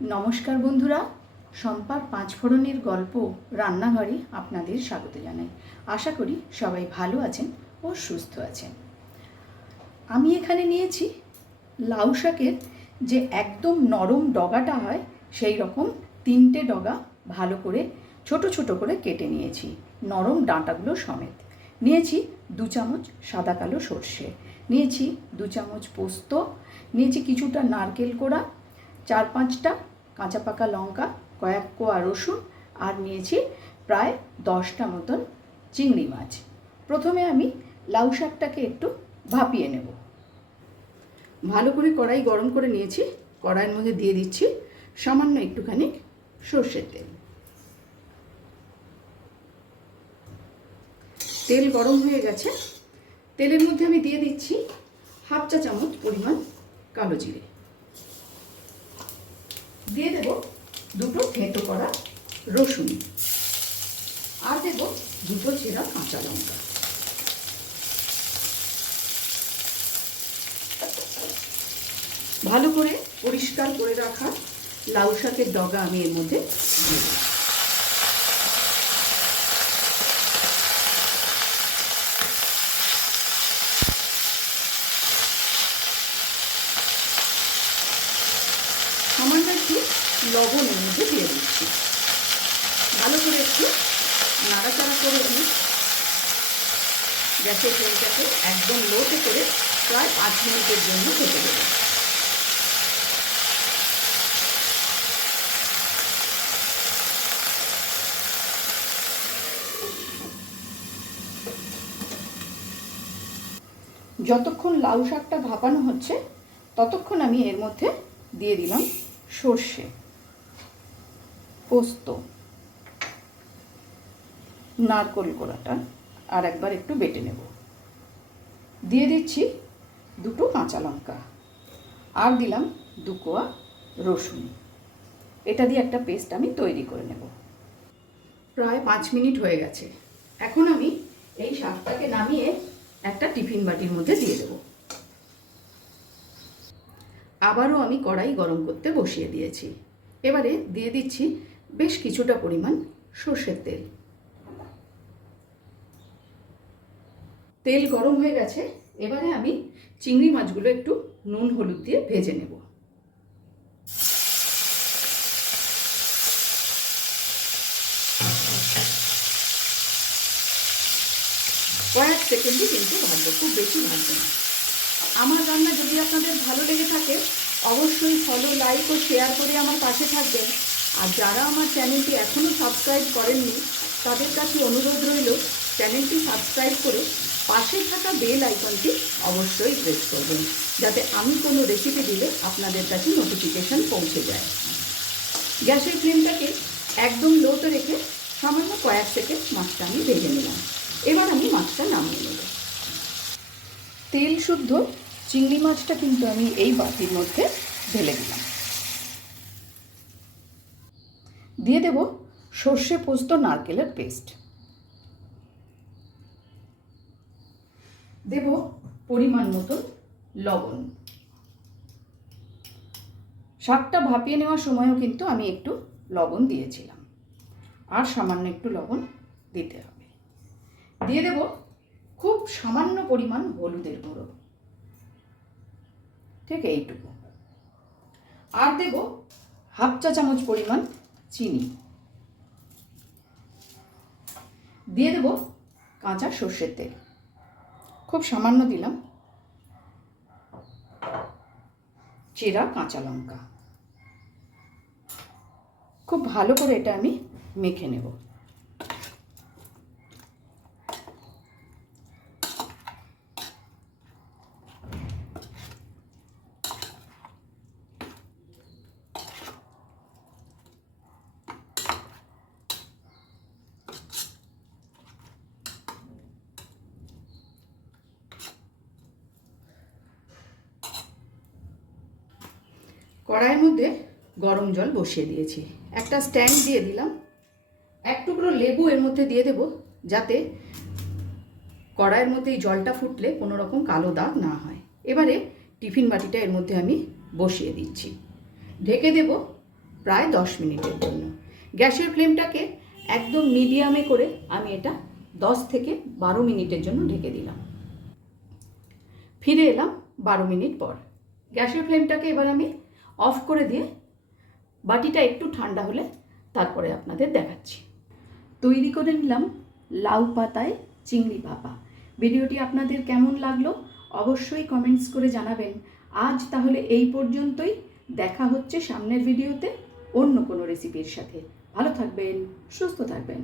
নমস্কার বন্ধুরা সম্পার পাঁচফোড়নের গল্প রান্নাঘরে আপনাদের স্বাগত জানাই। আশা করি সবাই ভালো আছেন ও সুস্থ আছেন। আমি এখানে নিয়েছি লাউ শাকের যে একদম নরম ডগাটা হয়, সেই রকম তিনটে ডগা ভালো করে, ছোট ছোট করে কেটে নিয়েছি, নরম ডাঁটাগুলো সমেত। নিয়েছি দু চামচ সাদা কালো সর্ষে, নিয়েছি দু চামচ পোস্ত, নিয়েছি কিছুটা নারকেল কোড়া চার পাঁচটা কাঁচা পাকা লঙ্কা, কয়েক কোয়া রসুন আর নিয়েছি প্রায় দশটা মতন চিংড়ি মাছ। প্রথমে আমি লাউ শাকটাকে একটু ভাপিয়ে নেব। ভালো করে কড়াই গরম করে নিয়েছি, কড়াইয়ের মধ্যে দিয়ে দিচ্ছি সামান্য একটুখানি সর্ষের তেল। তেল গরম হয়ে গেছে। তেলের মধ্যে আমি দিয়ে দিচ্ছি হাফ চা চামচ পরিমাণ কালো জিরে। দিয়ে দেব দুটো থেঁতো করা রসুন। আর দেব দুটো চেরা কাঁচা লঙ্কা। ভালো করে পরিষ্কার করে রাখা লাউ শাকের ডগা আমি এর মধ্যে দিয়ে দেব। সামান্য একটু লবণ এর মধ্যে দিয়ে দিচ্ছি। ভালো করে একটু নাড়াচাড়া করে দিই। গ্যাসের ফ্লেমটাকে একদম লোতে করে প্রায় পাঁচ মিনিটের জন্য খেতে দেবো। যতক্ষণ লাউ শাকটা ভাপানো হচ্ছে, ততক্ষণ আমি এর মধ্যে দিয়ে দিলাম সর্ষে। পোস্ত, নারকোল কোড়াটা আর একবার একটু বেটে নেব। দিয়ে দিচ্ছি দুটো কাঁচা লঙ্কা, আর দিলাম দু কোয়া রসুন। এটা দিয়ে একটা পেস্ট আমি তৈরি করে নেব। প্রায় পাঁচ মিনিট হয়ে গেছে। এখন আমি এই শাকটাকে নামিয়ে একটা টিফিন বাটির মধ্যে দিয়ে দেবো। আবারও আমি কড়াই গরম করতে বসিয়ে দিয়েছি। এবারে দিয়ে দিচ্ছি বেশ কিছুটা পরিমাণ সর্ষের তেল। তেল গরম হয়ে গেছে, এবারে আমি চিংড়ি মাছগুলো একটু নুন, হলুদ দিয়ে ভেজে নেব। কয়েক সেকেন্ডে কিন্তু ভাজবো, খুব বেশি ভাজবো না। আমার রান্না যদি আপনাদের ভালো লেগে থাকে, অবশ্যই ফলো লাইক ও শেয়ার করে আমার পাশে থাকবেন। আর যারা আমার চ্যানেলটি এখনও সাবস্ক্রাইব করেননি, তাদের কাছে অনুরোধ রইল চ্যানেলটি সাবস্ক্রাইব করে পাশে থাকা বেল আইকনটি অবশ্যই প্রেস করবেন, যাতে আমি কোনো রেসিপি দিলে আপনাদের কাছে নোটিফিকেশান পৌঁছে যায়। গ্যাসের ফ্লেমটাকে একদম লোতে রেখে সামান্য কয়েক সেকেন্ড মাছটা আমি ভেজে নিলাম। এবার আমি মাছটা নামিয়ে নেব। তেল শুদ্ধ চিংড়ি মাছটা কিন্তু আমি এই বাটির মধ্যে ঢেলে দিলাম। দিয়ে দেব সর্ষে পোস্ত নারকেলের পেস্ট। দেব পরিমাণ মতন লবণ। শাকটা ভাপিয়ে নেওয়ার সময়ও কিন্তু আমি একটু লবণ দিয়েছিলাম। আর সামান্য একটু লবণ দিতে হবে। দিয়ে দেব খুব সামান্য পরিমাণ হলুদের গুঁড়ো। ঠিক এইটুকু। আর দেব হাফ চা চামচ পরিমাণ চিনি। দিয়ে দেব কাঁচা সর্ষের তেল। খুব সামান্য দিলাম। চেরা কাঁচা লঙ্কা। খুব ভালো করে এটা আমি মেখে নেব। কড়াইয়ের মধ্যে গরম জল বসিয়ে দিয়েছি। একটা স্ট্যান্ড দিয়ে দিলাম। এক টুকরো লেবু এর মধ্যে দিয়ে দেব, যাতে কড়াইয়ের মধ্যে এই জলটা ফুটলে কোনো রকম কালো দাগ না হয়। এবারে টিফিন বাটিটা এর মধ্যে আমি বসিয়ে দিচ্ছি। ঢেকে দেব প্রায় দশ মিনিটের জন্য। গ্যাসের ফ্লেমটাকে একদম মিডিয়ামে করে আমি এটা দশ থেকে বারো মিনিটের জন্য ঢেকে দিলাম। ফিরে এলাম বারো মিনিট পর। গ্যাসের ফ্লেমটাকে এবার আমি অফ করে দিয়ে বাটিটা একটু ঠান্ডা হলে তারপরে আপনাদের দেখাচ্ছি। তৈরি করে নিলাম লাউ পাতায় চিংড়ি ভাপা ভিডিওটি আপনাদের কেমন লাগল অবশ্যই কমেন্টস করে জানাবেন। আজ তাহলে এই পর্যন্তই। দেখা হচ্ছে সামনের ভিডিওতে অন্য কোনো রেসিপির সাথে। ভালো থাকবেন, সুস্থ থাকবেন।